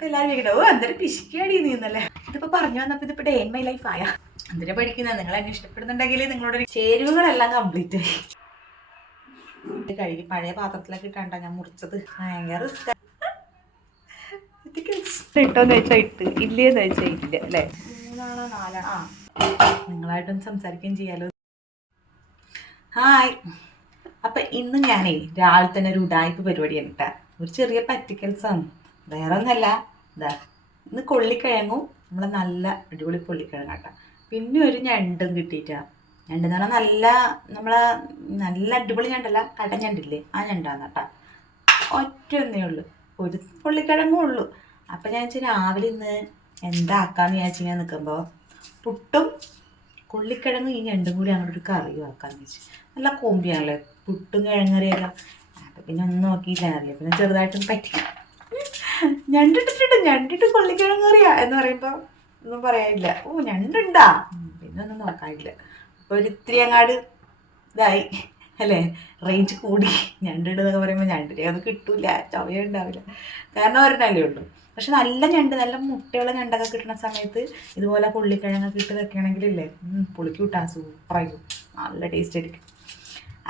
അപ്പൊ എല്ലാവരും ചോദിക്കട്ടെ ഓ എന്തൊരു പിശിക്കാടി നീ എന്നല്ലേ ഇതിപ്പോ പറഞ്ഞു വന്നപ്പോ ഇതിപ്പോ ഡേ ഇൻ മൈ ലൈഫ് ആയ. എന്തിനാ പഠിക്കുന്ന. നിങ്ങൾ എന്നെ ഇഷ്ടപ്പെടുന്നുണ്ടെങ്കിൽ നിങ്ങളുടെ ചേരുവകളെല്ലാം കംപ്ലീറ്റ് ആയി. കഴുകി പഴയ പാത്രത്തിലൊക്കെ ഇട്ടാണ്ട ഞാൻ മുറിച്ചത്. ഭയങ്കര ഇട്ടോന്ന് വെച്ചാൽ ഇട്ട്. ഇല്ലേന്ന് വെച്ചാ ഇല്ല അല്ലേ? മൂന്നാണോ നാലാണോ? ആ. നിങ്ങളായിട്ടൊന്ന് സംസാരിക്കുകയും ചെയ്യാലോ. ഹായ്. അപ്പൊ ഇന്ന് ഞാനേ രാവിലെ തന്നെ ഒരു ഉടായ്പ പരിപാടിയാണ് കേട്ടാ ഒരു ചെറിയ പറ്റിക്കൽസാണ് വേറെ ഒന്നല്ല ഇതാ ഇന്ന് കൊള്ളിക്കിഴങ്ങും. നമ്മൾ നല്ല അടിപൊളി കൊള്ളിക്കിഴങ്ങ് കേട്ടോ പിന്നെ ഒരു ഞണ്ടും കിട്ടിയിട്ടാ. ഞണ്ട് എന്ന് പറഞ്ഞാൽ നല്ല നമ്മളെ നല്ല അടിപൊളി ഞണ്ടല്ല കടഞ്ഞണ്ടില്ലേ ആ ഞണ്ടാന്ന് കേട്ടോ ഒറ്റ ഒന്നേ ഉള്ളൂ. ഒരു കൊള്ളിക്കിഴങ്ങും ഉള്ളൂ. അപ്പം ഞാൻ വെച്ചാൽ രാവിലെ ഇന്ന് എന്താക്കാന്ന് ഞാൻ നിൽക്കുമ്പോൾ പുട്ടും കൊള്ളിക്കിഴങ്ങും ഈ ഞണ്ടും കൂടി അങ്ങോട്ട് ഒരു കറി ആക്കാന്ന് വെച്ച് നല്ല കോമ്പിയാണല്ലേ? പുട്ടും കിഴങ്ങറിയൊക്കെ അപ്പം പിന്നെ ഒന്നും നോക്കിയില്ല പിന്നെ ചെറുതായിട്ടും പറ്റിക്കാം. ഞണ്ടിട്ടിട്ടുണ്ട് ഞണ്ടിട്ട് കൊള്ളിക്കിഴങ്ങറിയാ എന്ന് പറയുമ്പോൾ ഒന്നും പറയാനില്ല. ഓ ഞണ്ടുണ്ടാ. പിന്നെ ഒന്നും നോക്കാനില്ല. ഒരു ഇത്തിരി അങ്ങാട് ഇതായി അല്ലേ? റേഞ്ച് കൂടി. ഞണ്ടിടുന്നൊക്കെ പറയുമ്പോൾ ഞണ്ടിനെ അത് കിട്ടൂല. ചവയ ഉണ്ടാവില്ല. കാരണം ഒരെണ്ണല്ലേ ഉള്ളൂ. പക്ഷെ നല്ല ഞണ്ട് നല്ല മുട്ടയുള്ള ഞണ്ടൊക്കെ കിട്ടുന്ന സമയത്ത് ഇതുപോലെ പുള്ളിക്കിഴങ്ങൊക്കെ ഇട്ട് വെക്കുകയാണെങ്കിലില്ലേ പുളിക്ക് കിട്ടാൻ സൂപ്പറായിരിക്കും നല്ല ടേസ്റ്റ് ആയിരിക്കും.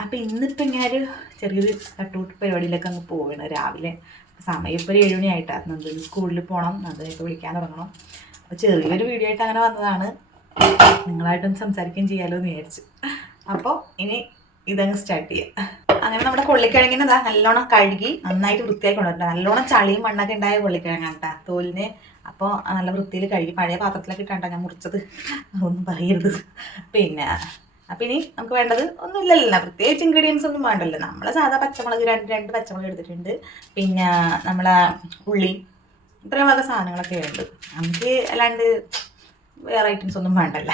അപ്പം ഇന്നിപ്പോൾ ഇങ്ങനെ ഒരു ചെറിയൊരു കട്ടൂട്ട് പരിപാടിയിലൊക്കെ അങ്ങ് പോവുകയാണ് രാവിലെ. സമയം ഇപ്പോൾ ഒരു ഏഴുമണി സ്കൂളിൽ പോകണം നന്ദനൊക്കെ വിളിക്കാൻ തുടങ്ങണം. അപ്പോൾ ചെറിയൊരു വീഡിയോ ആയിട്ട് അങ്ങനെ വന്നതാണ്. നിങ്ങളായിട്ടൊന്ന് സംസാരിക്കുകയും ചെയ്യാമല്ലോ എന്ന് വിചാരിച്ചു. അപ്പോൾ ഇനി ഇതങ്ങ് സ്റ്റാർട്ട് ചെയ്യാം. അങ്ങനെ നമ്മുടെ കൊള്ളിക്കിഴങ്ങിനെ ഇതാ നല്ലോണം കഴുകി നന്നായിട്ട് വൃത്തിയായി കൊണ്ടുവരണം നല്ലോണം ചളിയും മണ്ണൊക്കെ ഉണ്ടായ കൊള്ളിക്കിഴങ്ങാണ് കേട്ടോ. തോലിന് അപ്പോൾ നല്ല വൃത്തിയിൽ കഴുകി പഴയ പാത്രത്തിലൊക്കെ ഇട്ടാണ്ടാ ഞാൻ മുറിച്ചത്. ഒന്നും പറയരുത്. പിന്നെ അപ്പം ഇനി നമുക്ക് വേണ്ടത് ഒന്നുമില്ലല്ലോ പ്രത്യേകിച്ച് ഇൻഗ്രീഡിയൻസ് ഒന്നും വേണ്ടല്ലോ. നമ്മൾ സാധാ പച്ചമുളക് രണ്ട് രണ്ട് പച്ചമുളക് എടുത്തിട്ടുണ്ട്. പിന്നെ നമ്മളെ ഉള്ളി ഇത്രയും വക സാധനങ്ങളൊക്കെ ഉണ്ട് നമുക്ക് അല്ലാണ്ട് വേറെ ഐറ്റംസ് ഒന്നും വേണ്ടല്ല.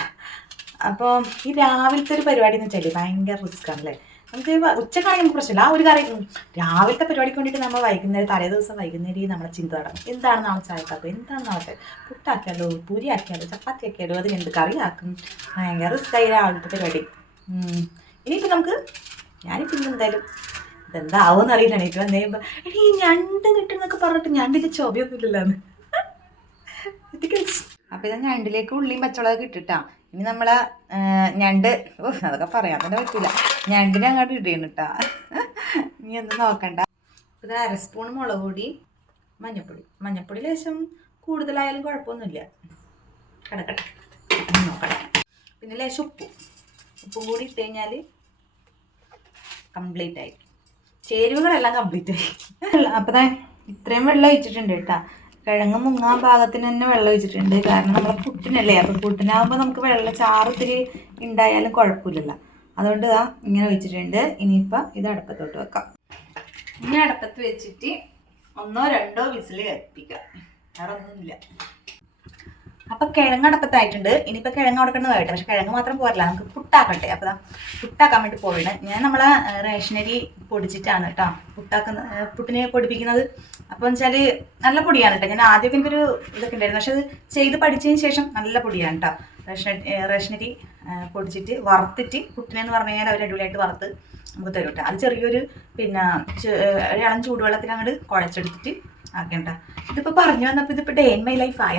അപ്പോൾ ഈ രാവിലത്തെ ഒരു പരിപാടി എന്ന് വെച്ചാൽ ഭയങ്കര റിസ്ക് ആണല്ലേ? നമുക്ക് ഉച്ചക്കാണെങ്കിൽ നമുക്ക് പ്രശ്നമില്ല. ആ ഒരു കാര്യം രാവിലത്തെ പരിപാടിക്ക് വേണ്ടിയിട്ട് നമ്മൾ വൈകുന്നേരം തലേ ദിവസം വൈകുന്നേരം നമ്മളെ ചിന്ത തുടങ്ങും എന്താണ് നാളെ ചായക്കാക്കും എന്താണ് നാളത്തെ പുട്ടാക്കിയാലോ? പൂരി ആക്കിയാലോ ചപ്പാത്തി ആക്കിയാലോ? അതിന് എന്ത് കറി ആക്കും? ഭയങ്കര റിസ്ക്കായി രാവിലത്തെ പരിപാടി. ഇനിയിപ്പോൾ നമുക്ക് ഞാനിപ്പോൾ ഇന്ന് എന്തായാലും ഇതെന്താവുമെന്ന് അറിയില്ല. എനിക്ക് വന്നു കഴിയുമ്പോൾ എടീ ഞണ്ട് കിട്ടുന്നൊക്കെ പറഞ്ഞിട്ട് ഞണ്ടിന്റെ ചൊവയൊന്നുമില്ലല്ലോ എന്ന്. അപ്പോൾ ഇത് ഞണ്ടിലേക്ക് ഉള്ളിയും പച്ചമുളകൊക്കെ ഇട്ടിട്ടാ. ഇനി നമ്മളെ ആ, ഞണ്ട്. ഓ അതൊക്കെ പറയാൻ തന്നെ പറ്റില്ല ഞണ്ടിനെ അങ്ങോട്ട് ഇടണം കേട്ടാ ഇനി ഒന്നും നോക്കണ്ട. ഇത് അര സ്പൂൺ മുളക് പൊടി മഞ്ഞപ്പൊടി. മഞ്ഞപ്പൊടി ലേശം കൂടുതലായാലും കുഴപ്പമൊന്നുമില്ല. കിടക്കട്ടെ നോക്കട്ടെ. പിന്നെ ലേശം ഉപ്പ്. ഉപ്പും കൂടി ഇട്ട് കഴിഞ്ഞാൽ കംപ്ലീറ്റ് ആയി. ചേരുവകളെല്ലാം കംപ്ലീറ്റ് ആയി. അപ്പോൾ ദേ ഇത്രയും വെള്ളം ഒഴിച്ചിട്ടുണ്ട് കേട്ടോ കിഴങ്ങ് മുങ്ങാൻ പാകത്തിന് തന്നെ വെള്ളം ഒഴിച്ചിട്ടുണ്ട്. കാരണം നമ്മൾ പുട്ടിനല്ലേ? അപ്പോൾ പുട്ടിനാകുമ്പോൾ നമുക്ക് വെള്ളം ചാറ് ഇത്തിരി ഉണ്ടായാലും കുഴപ്പമില്ലല്ലോ അതുകൊണ്ട് ഇതാ ഇങ്ങനെ വെച്ചിട്ടുണ്ട് ഇനിയിപ്പോൾ ഇത് അടുപ്പത്തോട്ട് വെക്കാം. ഇനി അടുപ്പത്ത് വെച്ചിട്ട് ഒന്നോ രണ്ടോ വിസിൽ കത്തിപ്പിക്കാം വേറെ ഒന്നുമില്ല അപ്പൊ കിഴങ്ങ് അടപ്പത്തായിട്ടുണ്ട്. ഇനിയിപ്പോ കിഴങ്ങ് കൊടുക്കേണ്ടത് വേട്ടെ. പക്ഷെ കിഴങ്ങ് മാത്രം പോരല്ല. നമുക്ക് പുട്ടാക്കട്ടെ അപ്പൊ പുട്ടാക്കാൻ വേണ്ടി പോവാണ്. ഞാൻ നമ്മളെ റേഷനരി പൊടിച്ചിട്ടാണ് കേട്ടോ പുട്ടാക്കുന്ന പുട്ടിനെ പൊടിപ്പിക്കുന്നത്. അപ്പോൾ വെച്ചാൽ നല്ല പൊടിയാണ് കേട്ടോ ഞാൻ ആദ്യമൊക്കെ എനിക്കൊരു ഇതൊക്കെ ഉണ്ടായിരുന്നു. പക്ഷെ അത് ചെയ്ത് പഠിച്ചതിന് ശേഷം നല്ല പൊടിയാണ് കേട്ടോ റേഷനരി റേഷനരി പൊടിച്ചിട്ട് വറുത്തിട്ട് പുട്ടിനെന്ന് പറഞ്ഞു കഴിഞ്ഞാൽ അവർ അടിപൊളിയായിട്ട് വറുത്ത് നമുക്ക് തരും കേട്ടോ അത് ചെറിയൊരു പിന്നെ ചെ- ഒരു ഇളം ചൂടുവെള്ളത്തിൽ അങ്ങോട്ട് കുഴച്ചെടുത്തിട്ട് ആക്കണ്ട ഇതിപ്പോൾ പറഞ്ഞു വന്നപ്പോൾ ഇതിപ്പോൾ ഡേ ഇൻ മൈ ലൈഫ് ആയ.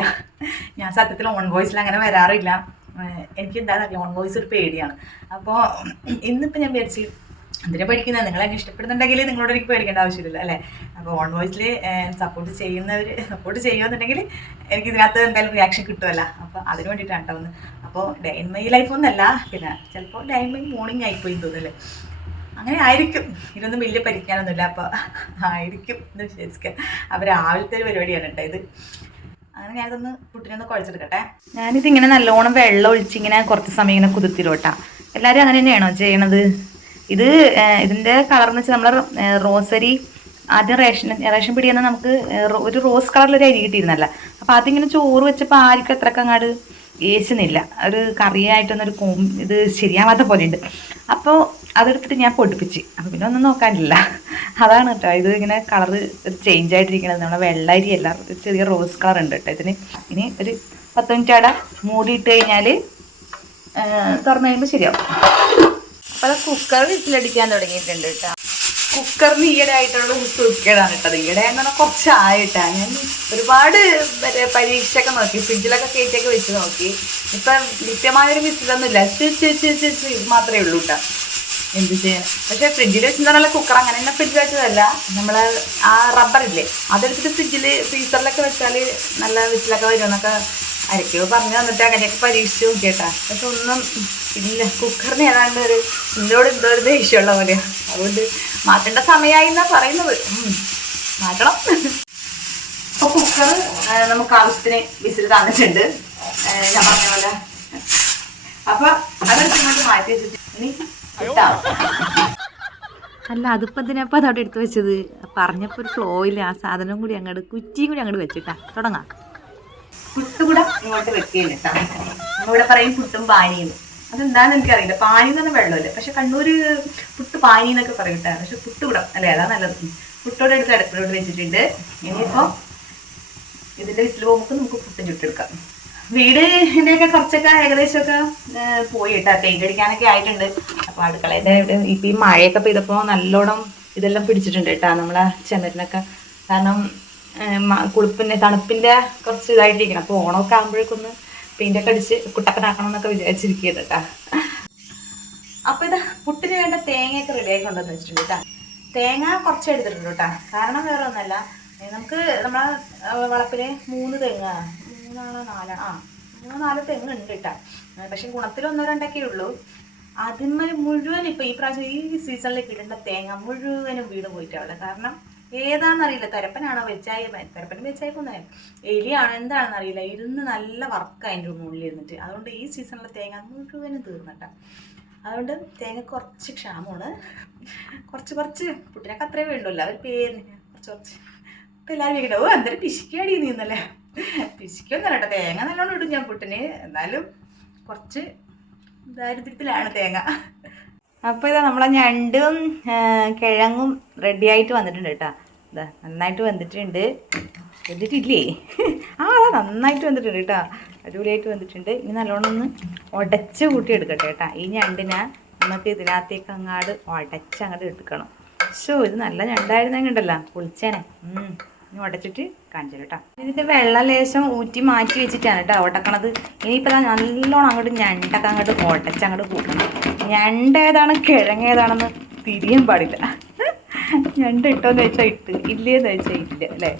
ഞാൻ സത്യത്തിൽ ഓൺ വോയിസിൽ അങ്ങനെ വരാറില്ല. എനിക്ക് എന്താണെന്നറിയില്ല ഓൺ വോയിസ് ഒരു പേടിയാണ്. അപ്പോൾ ഇന്നിപ്പോൾ ഞാൻ വിചാരിച്ച് എന്തിനാ പഠിക്കുന്നത് നിങ്ങൾ എന്നെ ഇഷ്ടപ്പെടുന്നുണ്ടെങ്കിൽ നിങ്ങളോട് എനിക്ക് പേടിക്കേണ്ട ആവശ്യമില്ല അല്ലേ? അപ്പോൾ ഓൺ വോയിസിൽ സപ്പോർട്ട് ചെയ്യുന്നവർ സപ്പോർട്ട് ചെയ്യുമെന്നുണ്ടെങ്കിൽ എനിക്ക് ഇതിനകത്ത് എന്തായാലും റിയാക്ഷൻ കിട്ടുമല്ല അപ്പോൾ അതിന് വേണ്ടിയിട്ടാണ് കേട്ടോ ഒന്ന് അപ്പോൾ ഡേ ഇൻ മൈ ലൈഫ് ഒന്നല്ല. പിന്നെ ചിലപ്പോൾ ഡേ ഇൻ മൈ മോർണിംഗ് ആയിപ്പോയി തോന്നുന്നല്ലേ അങ്ങനെ ആയിരിക്കും ഇതിനൊന്നും വലിയ പരിജ്ഞാനമൊന്നുമില്ല. അപ്പോൾ ആയിരിക്കും എന്ന് വിശ്വസിക്കാം. അപ്പോൾ രാവിലത്തെ ഒരു പരിപാടിയാണ് കേട്ടോ ഇത്. അങ്ങനെ ഞാനിതൊന്ന് പുട്ടിനൊന്ന് കുഴച്ചെടുക്കട്ടെ. ഞാനിതിങ്ങനെ നല്ലോണം വെള്ളം ഒഴിച്ചിങ്ങനെ കുറച്ച് സമയം ഇങ്ങനെ കുതിർത്തിരോട്ടാ എല്ലാവരും അങ്ങനെ തന്നെയാണോ ചെയ്യണത്? ഇത് ഇതിന്റെ കളർ എന്ന് വെച്ചാൽ നമ്മൾ റോസരി. ആദ്യം റേഷൻ റേഷൻ പിടിയെന്ന് നമുക്ക് ഒരു റോസ് കളറിലൊരു അരി കിട്ടിയിരുന്നല്ല. അപ്പോൾ അതിങ്ങനെ ചോറ് വെച്ചപ്പോൾ ആർക്കും എത്രക്ക് അങ്ങാട് ഏശുന്നില്ല. ഒരു കറിയായിട്ടൊന്നൊരു കോം ഇത് ശരിയാവാത്ത പോലെ ഉണ്ട് അപ്പോൾ അതെടുത്തിട്ട് ഞാൻ പൊടിപ്പിച്ച്. അപ്പോൾ പിന്നെ ഒന്നും നോക്കാനില്ല. അതാണ് കേട്ടോ ഇത് ഇങ്ങനെ കളറ് ചേഞ്ച് ആയിട്ടിരിക്കുന്നത് നമ്മുടെ വെള്ളരി അല്ല. ചെറിയ റോസ് കളർ ഉണ്ട് കേട്ടോ ഇതിന്. ഇനി ഒരു പത്ത് മിനിറ്റ് അവിടെ മൂടിയിട്ട് കഴിഞ്ഞാൽ തുറന്നു കഴിയുമ്പോൾ ശരിയാവും. അപ്പോൾ അത് കുക്കർ വിസിലടിക്കാൻ തുടങ്ങിയിട്ടുണ്ട് കേട്ടോ കുക്കറിന് ആയിട്ടുള്ള സൂക്കേടാണ് കേട്ടോ ഈയിടെ അങ്ങനെ കുറച്ചായിട്ടാ ഞാൻ ഒരുപാട് മറ്റേ പരീക്ഷയൊക്കെ നോക്കി. ഫ്രിഡ്ജിലൊക്കെ കയറ്റിയൊക്കെ വെച്ച് നോക്കി. ഇപ്പം കൃത്യമായൊരു വിസിലൊന്നുമില്ല. മാത്രമേ ഉള്ളൂ കേട്ടോ എന്ത് ചെയ്യണം? പക്ഷേ ഫ്രിഡ്ജിൽ വെച്ചെന്ന് പറഞ്ഞാൽ കുക്കർ അങ്ങനെ തന്നെ ഫ്രിഡ്ജിൽ വെച്ചതല്ല. നമ്മൾ ആ റബ്ബർ ഇല്ലേ അതെടുത്തിട്ട് ഫ്രിഡ്ജിൽ ഫ്രീസറിലൊക്കെ വെച്ചാൽ നല്ല വിസിലൊക്കെ വരുമെന്നൊക്കെ അരയ്ക്കോ പറഞ്ഞു തന്നിട്ട് അങ്ങനെയൊക്കെ പരീക്ഷിച്ച് നോക്കിയേട്ടാ. പക്ഷെ ഒന്നും ഇല്ല. കുക്കറിന് ഏതാണ്ട് ഒരു എന്നോട് എന്തോ ഒരു ദേഷ്യമുള്ള പോലെയാണ് അതുകൊണ്ട് മാറ്റേണ്ട സമയമായി എന്നാണ് പറയുന്നത്. മാറ്റണം. അപ്പോൾ കുക്കർ നമുക്ക് ആവശ്യത്തിന് വിസിൽ തന്നിട്ടുണ്ട്. ഞാൻ പറഞ്ഞ പോലെ. അതൊക്കെ ഇങ്ങോട്ട് മാറ്റി വെച്ചിട്ട് അല്ല അതിപ്പോ ഇതിനപ്പോ അതവിടെ എടുത്തു വെച്ചത്? പറഞ്ഞപ്പോൾ ഒരു ഫ്ലോയിൽ ആ സാധനം കൂടി അങ്ങോട്ട് കുറ്റിയും കൂടി അങ്ങോട്ട് വെച്ചിട്ടാ. തുടങ്ങാം. പുട്ടുകൂടെ ഇങ്ങോട്ട് വെക്കുകയില്ല കേട്ടോ. നമ്മളിവിടെ പറയും പുട്ടും പാനിയും. അതെന്താന്ന് എനിക്കറിയില്ല. പാനി എന്ന് പറഞ്ഞാൽ വെള്ളമല്ലേ. പക്ഷെ കണ്ണൂര് പുട്ട് പാനി എന്നൊക്കെ പറയും കേട്ടോ. പക്ഷെ പുട്ടുകൂടം അല്ലേ? അതാ നല്ലത്. പുട്ടോടെ എടുത്ത് അടുപ്പിലോട്ട് വെച്ചിട്ടുണ്ട്. ഇനിയിപ്പോ ഇതിന്റെ വിസിൽ പോകുമ്പോൾ നമുക്ക് പുട്ടും ചുട്ടെടുക്കാം. വീടിന്റെയൊക്കെ കുറച്ചൊക്കെ ഏകദേശമൊക്കെ ഒക്കെ പോയി കേട്ടോ പെയിന്റ് അടിക്കാനൊക്കെ ആയിട്ടുണ്ട്. അപ്പോൾ അടുക്കളേന്റെ ഇവിടെ ഇപ്പം ഈ മഴയൊക്കെ പെയ്തപ്പോൾ നല്ലോണം ഇതെല്ലാം പിടിച്ചിട്ടുണ്ട് കേട്ടോ നമ്മളെ ചെമ്മരിനൊക്കെ കാരണം കുളിപ്പിന്റെ തണുപ്പിന്റെ കുറച്ച് ഇതായിട്ടിരിക്കണം. അപ്പോൾ ഓണമൊക്കെ ആകുമ്പോഴേക്കൊന്ന് പെയിന്റൊക്കെ അടിച്ച് കുട്ടപ്പനാക്കണം എന്നൊക്കെ വിചാരിച്ചിരിക്കുന്നത് കേട്ടോ. അപ്പോൾ ഇത് പുട്ടിന് വേണ്ട തേങ്ങയൊക്കെ റെഡിയാക്കി കൊണ്ടുവന്ന് വെച്ചിട്ടുണ്ട് കേട്ടോ. തേങ്ങ കുറച്ച് എടുത്തിട്ടുണ്ട് കേട്ടോ. കാരണം വേറെ ഒന്നല്ല നമുക്ക് നമ്മളെ വളപ്പിലെ മൂന്ന് തെങ്ങ് മൂന്നാണോ നാലാണോ? ആ മൂന്നോ നാലോ തെങ്ങ് ഉണ്ട് കേട്ടോ പക്ഷെ ഗുണത്തിൽ ഒന്നോ രണ്ടൊക്കെ ഉള്ളൂ. അതിന്മേൽ മുഴുവൻ ഇപ്പൊ ഈ പ്രാവശ്യം ഈ സീസണിലേക്ക് ഇടേണ്ട തേങ്ങ മുഴുവനും വീണ് പോയിട്ടാവില്ല കാരണം ഏതാണെന്നറിയില്ല. തരപ്പനാണോ വെച്ചായ? തരപ്പനും വെച്ചായിക്കൊന്നും എലിയാണോ എന്താണെന്ന് അറിയില്ല ഇരുന്ന് നല്ല വർക്ക് അതിന്റെ ഉള്ളിൽ ഇരുന്നിട്ട്. അതുകൊണ്ട് ഈ സീസണിലെ തേങ്ങ മുഴുവനും തീർന്നിട്ട അതുകൊണ്ട് തേങ്ങ കുറച്ച് ക്ഷാമമാണ്. കുറച്ച് കുറച്ച്. പുട്ടിനൊക്കെ അത്രയും വേണ്ടല്ലോ അവർ പേരിന്. കുറച്ച് കുറച്ച്. ഇപ്പം എല്ലാവരും ഓ എന്തൊരു പിശിക്കാടി നീന്നല്ലേ പിശിക്കൊന്നും കേട്ടോ. തേങ്ങ നല്ലോണം ഇടും ഞാൻ പുട്ടിന്. എന്നാലും കുറച്ച് ദാരിദ്ര്യത്തിലാണ് തേങ്ങ. അപ്പോൾ ഇതാ നമ്മളെ ഞണ്ടും കിഴങ്ങും റെഡി ആയിട്ട് വന്നിട്ടുണ്ട് കേട്ടോ. ഇതാ നന്നായിട്ട് വന്നിട്ടുണ്ട്. വന്നിട്ടില്ലേ? ആ അതാ നന്നായിട്ട് വന്നിട്ടുണ്ട് കേട്ടോ. അടിപൊളിയായിട്ട് വന്നിട്ടുണ്ട്. ഇനി നല്ലോണം ഒന്ന് ഉടച്ച് കൂട്ടി എടുക്കട്ടെ കേട്ടോ. ഈ ഞണ്ടിനെ നമുക്ക് ഇതിനകത്തേക്ക് അങ്ങാട് ഉടച്ച് അങ്ങോട്ട് എടുക്കണം. ഷോ ഇത് നല്ല ഞണ്ടായിരുന്നെങ്കിൽ ഉണ്ടല്ലോ പൊളിച്ചേനെ. ഇനി ഉടച്ചിട്ട് കാണിച്ചു കേട്ടോ. ഇതിന്റെ വെള്ളം ലേശം ഊറ്റി മാറ്റി വെച്ചിട്ടാണ് കേട്ടോ ഉടക്കണത്. ഇനിയിപ്പോൾ നല്ലോണം അങ്ങോട്ട് ഞണ്ടൊക്കെ അങ്ങോട്ട് ഉടച്ച് അങ്ങോട്ട് കൂട്ടണം. ഞണ്ട് ഏതാണ് കിഴങ്ങ് ഏതാണെന്ന് തിരിയാൻ പാടില്ല. ഞണ്ട് ഇട്ടോന്ന് വെച്ചാൽ ഇട്ട് ഇല്ലേന്ന് വെച്ചാൽ ഇല്ല അല്ലേ?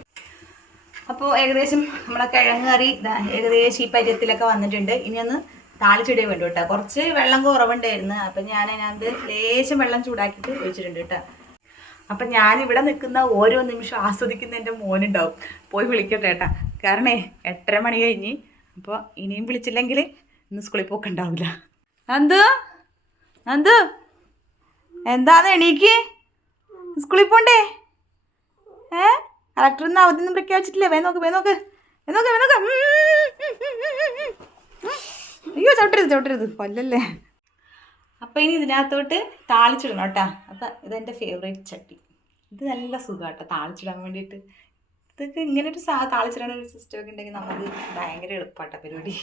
അപ്പോൾ ഏകദേശം നമ്മളെ കിഴങ്ങ് കറി ഏകദേശം ഈ പരിയത്തിലൊക്കെ വന്നിട്ടുണ്ട്. ഇനി ഒന്ന് താളിച്ചിടേ വേണ്ടു കേട്ടോ. കുറച്ച് വെള്ളം കുറവുണ്ടായിരുന്നു. അപ്പം ഞാൻ അതിനകത്ത് ലേശം വെള്ളം ചൂടാക്കിയിട്ട് ഒഴിച്ചിട്ടുണ്ട് കേട്ടോ. അപ്പം ഞാൻ ഇവിടെ നിൽക്കുന്ന ഓരോ നിമിഷം ആസ്വദിക്കുന്ന എന്റെ മോനുണ്ടാവും. പോയി വിളിക്കട്ടെ ഏട്ടാ. കാരണേ എട്ടര മണി കഴിഞ്ഞ്. അപ്പോൾ ഇനിയും വിളിച്ചില്ലെങ്കിൽ ഇന്ന് സ്കൂളിൽ പോക്കുണ്ടാവില്ല. നന്ദു? നന്ദു? എന്താന്ന് എണീക്ക്? സ്കൂളിൽ പോണ്ടേ? ഏ? കളക്ടർ ഇന്ന് അവധി ഒന്നും പ്രഖ്യാപിച്ചിട്ടില്ലേ? വേ നോക്ക് വേ നോക്ക്. വേ നോക്ക് വേ നോക്ക്. അയ്യോ ചവിട്ടരുത് ചവിട്ടരുത്. കൊല്ലല്ലേ. അപ്പം ഇനി ഇതിനകത്തോട്ട് താളിച്ചിടണം കേട്ടോ. അപ്പം ഇതെന്റെ ഫേവറേറ്റ് ചട്ടി. ഇത് നല്ല സുഖമാണ് കേട്ടോ താളിച്ചിടാൻ വേണ്ടിയിട്ട്. ഇതൊക്കെ ഇങ്ങനെ ഒരു സാ താളിച്ചിടാൻ ഒരു സിസ്റ്റം ഒക്കെ ഉണ്ടെങ്കിൽ നമുക്ക് ഭയങ്കര എളുപ്പമാട്ടോ പരിപാടി.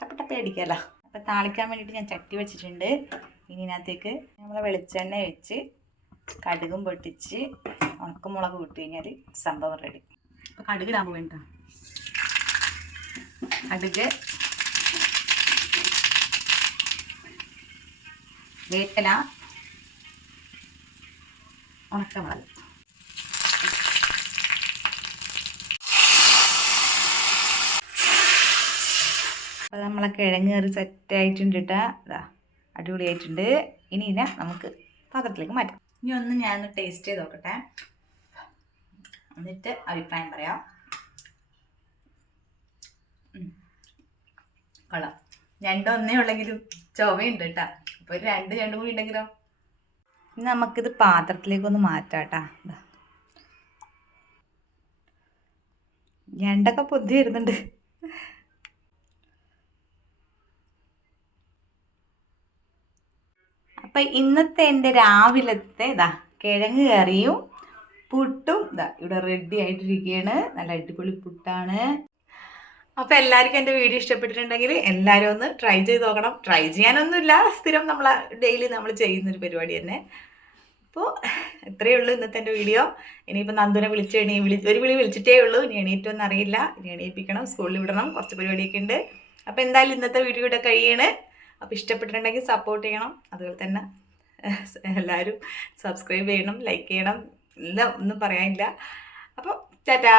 ടപ്പ ടപ്പ അടിക്കാമല്ലോ അപ്പം താളിക്കാൻ വേണ്ടിയിട്ട് ഞാൻ ചട്ടി വെച്ചിട്ടുണ്ട്. ഇനി ഇതിനകത്തേക്ക് നമ്മൾ വെളിച്ചെണ്ണ വെച്ച് കടുകും പൊട്ടിച്ച് ഉണക്കമുളക് വിട്ട് കഴിഞ്ഞാൽ സംഭവം റെഡി അപ്പോൾ കടുകിടാൻ പോകണ്ട കടുക് വേപ്പില ഉണക്കമുളക്. അപ്പോൾ നമ്മളെ കിഴങ്ങ് കറി സെറ്റായിട്ടുണ്ട് കേട്ടോ ഇതാ അടിപൊളിയായിട്ടുണ്ട്. ഇനി ഇതിനെ നമുക്ക് പാത്രത്തിലേക്ക് മാറ്റാം. ഇനി ഒന്ന് ഞാനൊന്ന് ടേസ്റ്റ് ചെയ്ത് നോക്കട്ടെ. എന്നിട്ട് അഭിപ്രായം പറയാം. കൊള്ളാം. രണ്ടൊന്നേ ഉള്ളെങ്കിലും ചുവയുണ്ട് കേട്ടോ അപ്പോൾ ഒരു രണ്ട് രണ്ടു കൂടി ഉണ്ടെങ്കിലോ? ഇനി നമുക്കിത് പാത്രത്തിലേക്കൊന്ന് മാറ്റാട്ടാ. ഞണ്ടൊക്കെ പൊന്തി വരുന്നുണ്ട്. അപ്പം ഇന്നത്തെ എന്റെ രാവിലത്തെ ഇതാ കിഴങ്ങ് കറിയും പുട്ടും ഇതാ ഇവിടെ റെഡി ആയിട്ടിരിക്കുകയാണ് നല്ല അടിപൊളി പുട്ടാണ്. അപ്പോൾ എല്ലാവർക്കും എന്റെ വീഡിയോ ഇഷ്ടപ്പെട്ടിട്ടുണ്ടെങ്കിൽ എല്ലാവരും ഒന്ന് ട്രൈ ചെയ്ത് നോക്കണം. ട്രൈ ചെയ്യാനൊന്നുമില്ല. സ്ഥിരം നമ്മൾ ഡെയിലി നമ്മൾ ചെയ്യുന്നൊരു പരിപാടി തന്നെ. അപ്പോൾ ഇത്രയേ ഉള്ളൂ ഇന്നത്തെ എന്റെ വീഡിയോ. ഇനിയിപ്പോൾ നന്ദുനെ വിളിച്ച് എണീ വിളി ഒരു വിളി വിളിച്ചിട്ടേ ഉള്ളൂ. ഇനി എണീറ്റൊന്നും അറിയില്ല. ഇനി എണീപ്പിക്കണം സ്കൂളിൽ വിടണം. കുറച്ച് പരിപാടിയൊക്കെ ഉണ്ട്. അപ്പോൾ എന്തായാലും ഇന്നത്തെ വീഡിയോ ഇവിടെ കഴിയാണ്. അപ്പോൾ ഇഷ്ടപ്പെട്ടിട്ടുണ്ടെങ്കിൽ സപ്പോർട്ട് ചെയ്യണം. അതുപോലെ തന്നെ എല്ലാവരും സബ്സ്ക്രൈബ് ചെയ്യണം ലൈക്ക് ചെയ്യണം. എല്ലാം ഒന്നും പറയാനില്ല. അപ്പോൾ ടാറ്റാ.